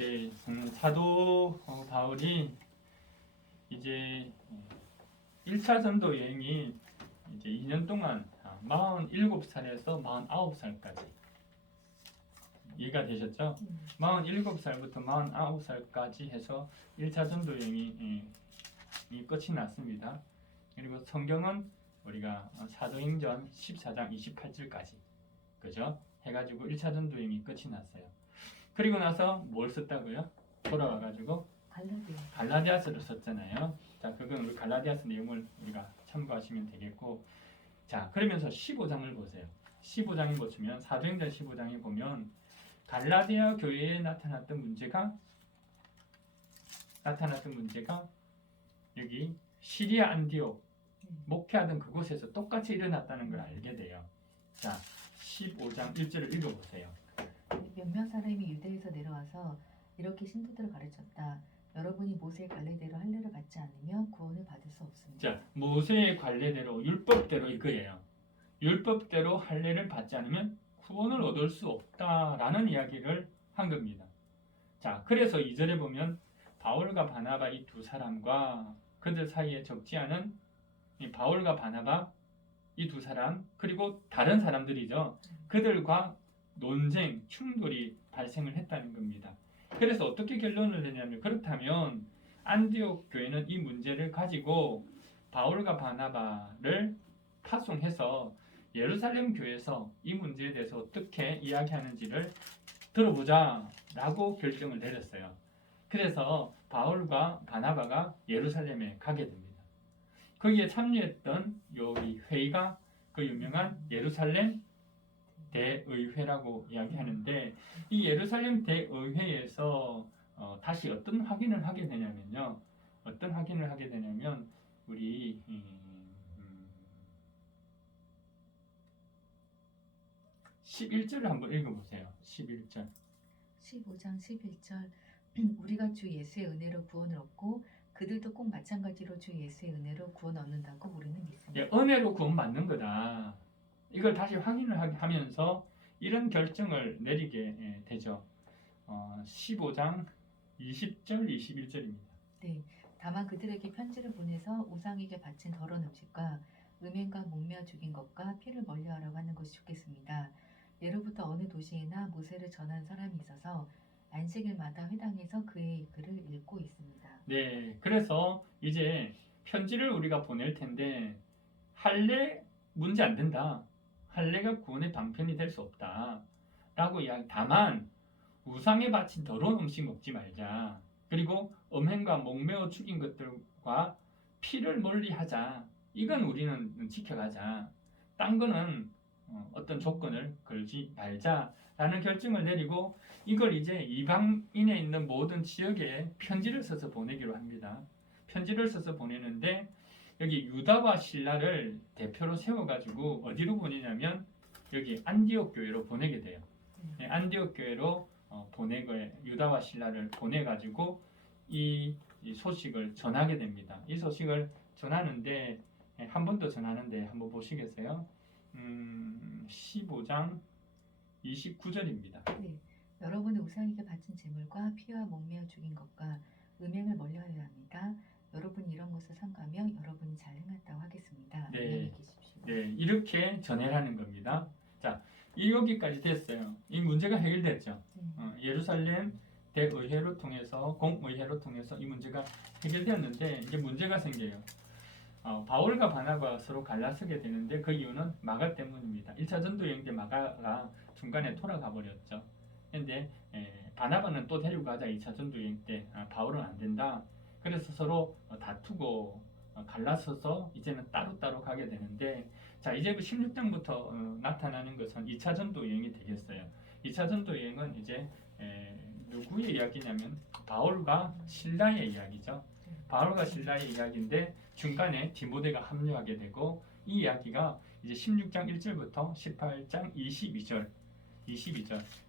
네, 사도 바울이 이제 1차 전도 여행이 이제 2년 동안 47살에서 49살까지 이해가 되셨죠? 47살부터 49살까지 해서 1차 전도 여행이 끝이 났습니다. 그리고 성경은 우리가 사도행전 14장 28절까지 그죠? 해가지고 1차 전도 여행이 끝이 났어요. 그리고 나서 뭘 썼다고요? 돌아와가지고 갈라디아서를 썼잖아요. 자, 그건 우리 갈라디아서 내용을 우리가 참고하시면 되겠고, 자, 그러면서 15장을 보세요. 15장에 보시면 사도행전 15장에 보면 갈라디아 교회에 나타났던 문제가 여기 시리아 안디옥 목회하던 그곳에서 똑같이 일어났다는 걸 알게 돼요. 자, 15장 1절을 읽어보세요. 몇몇 사람이 유대에서 내려와서 이렇게 신도들을 가르쳤다. 여러분이 모세의 관례대로 할례를 받지 않으면 구원을 받을 수 없습니다. 자, 모세의 관례대로 율법대로 이거예요. 율법대로 할례를 받지 않으면 구원을 얻을 수 없다라는 이야기를 한 겁니다. 자, 그래서 2절에 보면 바울과 바나바 이 두 사람과 그들 사이에 적지 않은 이 바울과 바나바 이 두 사람 그리고 다른 사람들이죠. 그들과 논쟁, 충돌이 발생을 했다는 겁니다. 그래서 어떻게 결론을 내냐면 그렇다면 안디옥 교회는 이 문제를 가지고 바울과 바나바를 파송해서 예루살렘 교회에서 이 문제에 대해서 어떻게 이야기하는지를 들어보자 라고 결정을 내렸어요. 그래서 바울과 바나바가 예루살렘에 가게 됩니다. 거기에 참여했던 이 회의가 그 유명한 예루살렘 대의회라고 이야기하는데 이 예루살렘 대의회에서 다시 어떤 확인을 하게 되냐면요. 어떤 확인을 하게 되냐면 우리 11절을 한번 읽어보세요. 11절. 15장 11절 우리가 주 예수의 은혜로 구원을 얻고 그들도 꼭 마찬가지로 주 예수의 은혜로 구원 얻는다고 우리는 믿습니다. 예, 은혜로 구원 받는 거다. 이걸 다시 확인을 하면서 이런 결정을 내리게 되죠. 15장 20절, 21절입니다. 네, 다만 그들에게 편지를 보내서 우상에게 바친 더러운 음식과 음행과 목매어 죽인 것과 피를 멀리하라고 하는 것이 좋겠습니다. 예로부터 어느 도시에나 모세를 전한 사람이 있어서 안식일마다 회당에서 그의 글을 읽고 있습니다. 네, 그래서 이제 편지를 우리가 보낼 텐데 할례 문제 안 된다. 할례가 구원의 방편이 될 수 없다. 라고 이야기. 다만 우상에 바친 더러운 음식 먹지 말자. 그리고 음행과 목매어 죽인 것들과 피를 멀리하자. 이건 우리는 지켜가자. 딴 거는 어떤 조건을 걸지 말자라는 결정을 내리고 이걸 이제 이방인에 있는 모든 지역에 편지를 써서 보내기로 합니다. 편지를 써서 보내는데 여기 유다와 실라를 대표로 세워가지고 어디로 보내냐면 여기 안디옥 교회로 보내게 돼요. 안디옥 교회로 보내고 유다와 실라를 보내가지고 이 소식을 전하게 됩니다. 이 소식을 전하는데 한 번 더 전하는데 한번 보시겠어요? 15장 29절입니다. 네, 여러분은 우상에게 바친 제물과 피와 목매어 죽인 것과 음행을 멀리하여야 합니다. 여러분이 이런 것을 삼가며 여러분이 잘 행했다고 하겠습니다. 네. 안녕히 계십시오. 네, 이렇게 전해라는 겁니다. 자, 여기까지 됐어요. 이 문제가 해결됐죠. 예루살렘 대의회로 통해서 공의회로 통해서 이 문제가 해결되었는데 이제 문제가 생겨요. 바울과 바나바가 서로 갈라서게 되는데 그 이유는 마가 때문입니다. 1차 전도 여행 때 마가가 중간에 돌아가 버렸죠. 근데 바나바는 또 데리고 가자 2차 전도 여행 때 바울은 안 된다. 그래서 서로 다투고 갈라서서 이제는 따로따로 가게 되는데 자 이제 16장부터 나타나는 것은 2차 전도 여행이 되겠어요. 2차 전도 여행은 이제 누구의 이야기냐면 바울과 실라의 이야기죠. 바울과 실라의 이야기인데 중간에 디모데가 합류하게 되고 이 이야기가 이제 16장 1절부터 18장 22절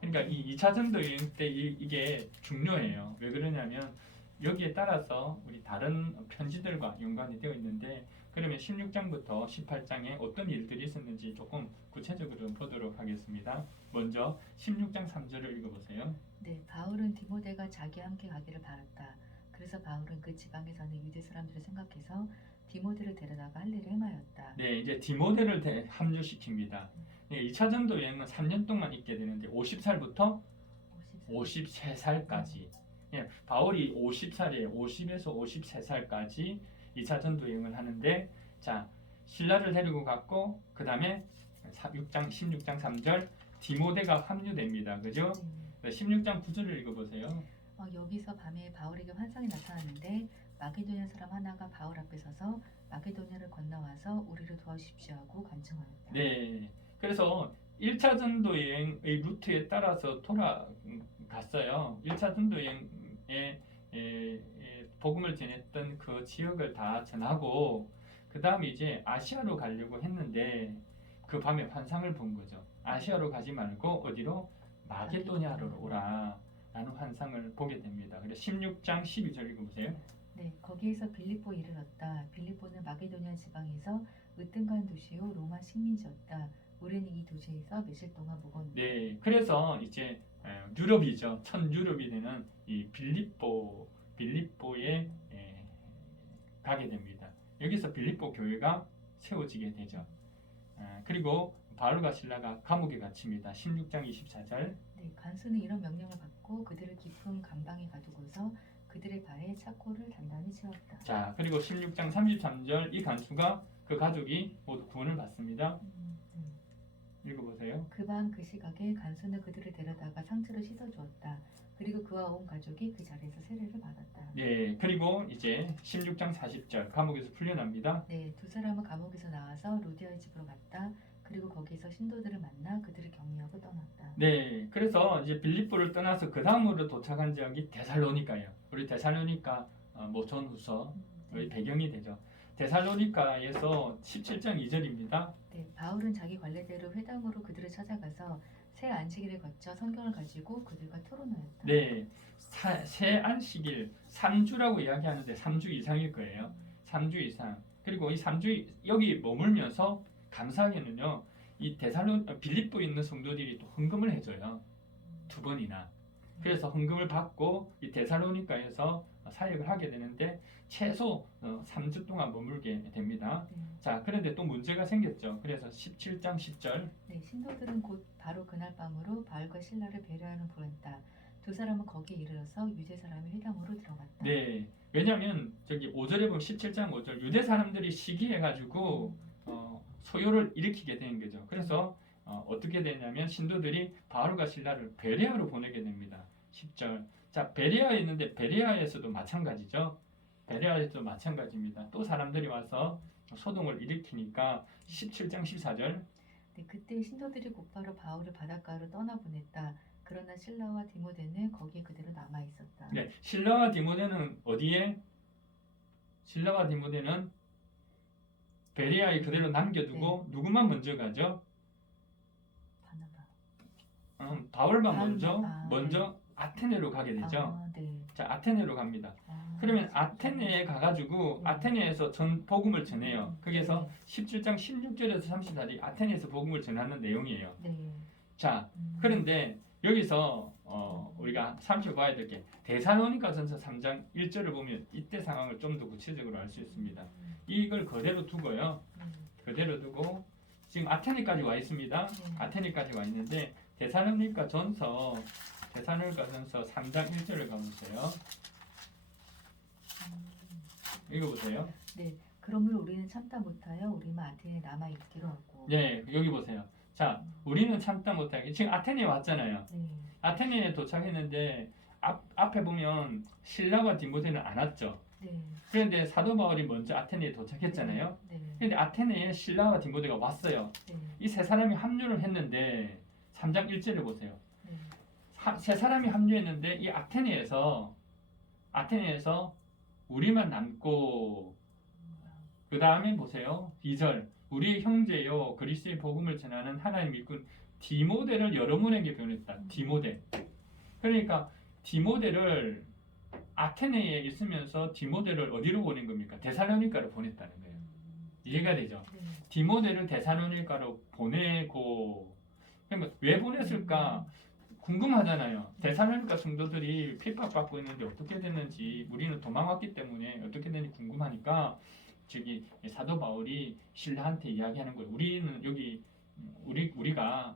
그러니까 이 2차 전도 여행 때 이게 중요해요. 왜 그러냐면 여기에 따라서 우리 다른 편지들과 연관이 되어 있는데 그러면 16장부터 18장에 어떤 일들이 있었는지 조금 구체적으로 보도록 하겠습니다. 먼저 16장 3절을 읽어보세요. 네, 바울은 디모데가 자기와 함께 가기를 바랐다. 그래서 바울은 그 지방에 사는 유대 사람들을 생각해서 디모데를 데려다가 할 일을 행하였다. 네, 이제 디모데를 합류시킵니다. 네, 2차 전도 여행은 3년 동안 있게 되는데 50살부터 53살까지. 예, 바울이 50살이에요. 50에서 53살까지 2차 전도 여행을 하는데, 자, 신라를 데리고 갔고, 그 다음에 16장 3절 디모데가 합류됩니다. 그죠? 16장 9절을 읽어보세요. 여기서 밤에 바울에게 환상이 나타났는데 마게도냐 사람 하나가 바울 앞에 서서 마게도냐를 건너와서 우리를 도와주십시오 하고 간청하였다. 네, 그래서 1차 전도 여행의 루트에 따라서 돌아갔어요. 1차 전도 여행에 복음을 전했던 그 지역을 다 전하고, 그 다음에 이제 아시아로 가려고 했는데 그 밤에 환상을 본 거죠. 아시아로 가지 말고 어디로? 마게도냐로 오라 라는 환상을 보게 됩니다. 그래서 16장 12절 읽어보세요. 네, 거기에서 빌립보에 이르렀다. 빌립보는 마게도냐 지방에서 으뜸간 도시요 로마 식민지였다. 우리는 이 도시에서 며칠 동안 묵었는데. 네, 그래서 이제 유럽이죠. 천 유럽이 되는 이 빌립보에 가게 됩니다. 여기서 빌립보 교회가 세워지게 되죠. 그리고 바울과 실라가 감옥에 갇힙니다. 16장 24절. 네, 간수는 이런 명령을 받고 그들을 깊은 감방에 가두고서 그들의 발에 차코를 단단히 채웠다. 자, 그리고 16장 33절 이 간수가 그 가족이 모두 구원을 받습니다. 읽어보세요. 그 밤 그 시각에 간수는 그들을 데려다가 상처를 씻어주었다. 그리고 그와 온 가족이 그 자리에서 세례를 받았다. 네, 그리고 이제 16장 40절 감옥에서 풀려납니다. 네, 두 사람은 감옥에서 나와서 루디아의 집으로 갔다. 그리고 거기서 신도들을 만나 그들을 격려하고 떠났다. 네, 그래서 이제 빌립보를 떠나서 그 다음으로 도착한 지역이 데살로니카예요. 우리 데살로니카 모천후서의 배경이 되죠. 데살로니카에서 17장 2절입니다. 네, 바울은 자기 관례대로 회당으로 그들을 찾아가서 새 안식일을 거쳐 성경을 가지고 그들과 토론하였다. 네, 새 안식일 3주라고 이야기하는데 3주 이상일 거예요. 3주 이상. 그리고 이 3주 여기 머물면서 감사하게는요, 이 빌립보에 있는 성도들이 또 헌금을 해줘요. 2번이나. 그래서 헌금을 받고 이 데살로니카에서 사역을 하게 되는데 최소 3주 동안 머물게 됩니다. 네. 자, 그런데 또 문제가 생겼죠. 그래서 17장 10절. 네, 신도들은 곧 바로 그날 밤으로 바울과 실라를 배려하는 보냈다. 두 사람은 거기에 이르러서 유대 사람의 회당으로 들어갔다. 네, 왜냐하면 저기 5절에 보면 17장 5절 유대 사람들이 시기해가지고 소요를 일으키게 된 거죠. 그래서 어떻게 되냐면 신도들이 바울과 실라를 베레아로 보내게 됩니다. 10절. 자, 베레아에 있는데 베레아에서도 마찬가지죠. 베레아에서도 마찬가지입니다. 또 사람들이 와서 소동을 일으키니까 17장 14절. 네, 그때 신도들이 곧바로 바울을 바닷가로 떠나보냈다. 그러나 실라와 디모데는 거기에 그대로 남아 있었다. 네, 실라와 디모데는 어디에? 실라와 디모데는 베레아에 그대로 남겨두고 누구만 먼저 가죠? 바나바. 바울만 바나바. 먼저 아테네로 가게 되죠. 네. 자, 아테네로 갑니다. 그러면 아테네에 가가지고 아테네에서 복음을 전해요. 거기서 17장 16절에서 34절이 아테네에서 복음을 전하는 내용이에요. 네. 자, 그런데 여기서 우리가 살펴봐야 될 게 데살로니가전서 3장 1절을 보면 이때 상황을 좀 더 구체적으로 알 수 있습니다. 이걸 그대로 두고요. 그대로 두고 지금 아테네까지 와 있습니다. 아테네까지 와 있는데 데살로니가전서 3장 1절을 가보세요. 읽어보세요. 네. 그러므로 우리는 참다 못하여 우리만 아테네에 남아 있기로 하고. 네, 여기 보세요. 자, 우리는 참다 못하게 지금 아테네에 왔잖아요. 네. 아테네에 도착했는데 앞에 보면 실라와 디모데는 안 왔죠. 네. 그런데 사도 바울이 먼저 아테네에 도착했잖아요. 네. 그런데 아테네에 실라와 디모데가 왔어요. 네. 이 세 사람이 합류를 했는데 3장 1절을 보세요. 네. 세 사람이 합류했는데 이 아테네에서 우리만 남고 그 다음에 보세요. 2절 우리의 형제요 그리스도의 복음을 전하는 하나님 일꾼 디모데를 여러분에게 보냈다. 디모데. 그러니까 디모데를 아테네에 있으면서 디모데를 어디로 보낸 겁니까? 데살로니가로 보냈다는 거예요. 이해가 되죠? 네. 디모데를 데살로니가로 보내고 그러니까 왜 보냈을까 궁금하잖아요. 데살로니가 성도들이 핍박받고 있는데 어떻게 됐는지 우리는 도망왔기 때문에 어떻게 됐는지 궁금하니까 저기 사도 바울이 신라한테 이야기하는 거예요. 우리는 여기 우리가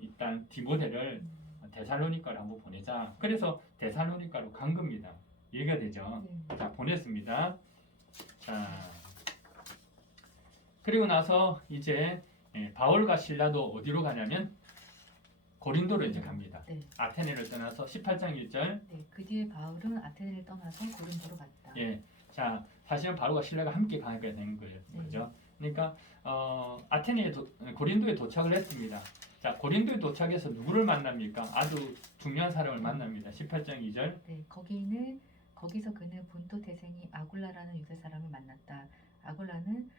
일단 디모데를 데살로니가로 한번 보내자. 그래서 데살로니가로 간 겁니다. 이해가 되죠? 네. 자, 보냈습니다. 자, 그리고 나서 이제 바울과 신라도 어디로 가냐면 고린도로 이제 갑니다. 네. 아테네를 떠나서 18장 1절. 네. 그 뒤에 바울은 아테네를 떠나서 고린도로 갔다. 예. 자, 사실은 바울과 신라가 함께 가게 된 거예요. 네. 그죠? 그러니까 고린도에 도착을 했습니다. 자, 고린도에 도착해서 누구를 만납니까? 아주 중요한 사람을 만납니다. 18장 2절. 네. 거기서 그는 본토 태생이 아굴라라는 유대 사람을 만났다. 아굴라는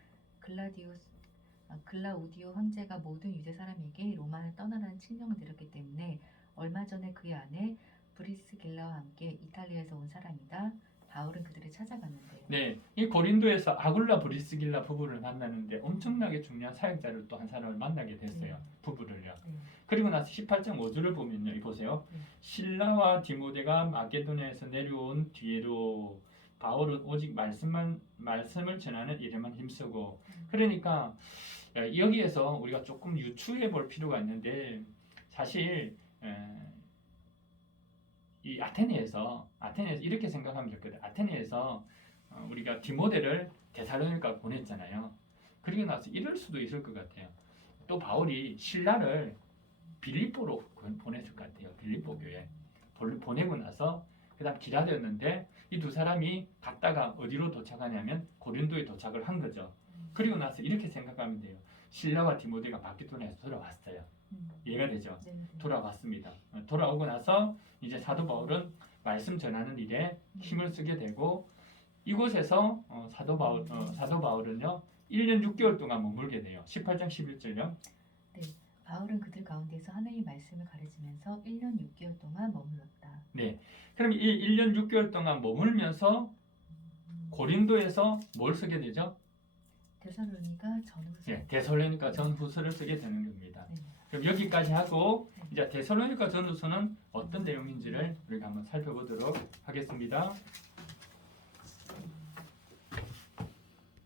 글라우디오 황제가 모든 유대 사람에게 로마를 떠나라는 칙령을 내렸기 때문에 얼마 전에 그의 아내 브리스길라와 함께 이탈리아에서 온 사람이다. 바울은 그들을 찾아갔는데 네, 이 고린도에서 아굴라 브리스길라 부부를 만나는데 엄청나게 중요한 사역자를 또 한 사람을 만나게 됐어요. 부부를요. 네. 그리고 나서 18장 5절을 보면요. 이 보세요. 신라와 디모데가 마게도냐에서 내려온 뒤에도 바울은 오직 말씀을 전하는 일에만 힘쓰고 그러니까 여기에서 우리가 조금 유추해 볼 필요가 있는데 사실 이 아테네에서 이렇게 생각하면 좋거든. 아테네에서 우리가 디모데를 데살로니가 보냈잖아요. 그리고 나서 이럴 수도 있을 것 같아요. 또 바울이 신라를 빌립보로 보냈을 것 같아요. 빌립보 교회 보내고 나서 그다음 기다렸는데 이 두 사람이 갔다가 어디로 도착하냐면 고린도에 도착을 한 거죠. 그리고 나서 이렇게 생각하면 돼요. 신라와 디모데가 마게도냐에서 돌아왔어요. 이해가 되죠? 네. 돌아왔습니다. 돌아오고 나서 이제 사도 바울은 말씀 전하는 일에 힘을 쓰게 되고 이곳에서 사도 바울은요 1년 6개월 동안 머물게 돼요. 18장 11절요. 바울은 그들 가운데서 하나님의 말씀을 가르치면서 1년 6개월 동안 머물렀다. 네. 그럼 이 1년 6개월 동안 머물면서 고린도에서 뭘 쓰게 되죠? 데살로니가 전후서. 네, 데살로니가 전후서를 쓰게 되는 겁니다. 네. 그럼 여기까지 하고 이제 데살로니가 전후서는 어떤 내용인지를 우리가 한번 살펴보도록 하겠습니다.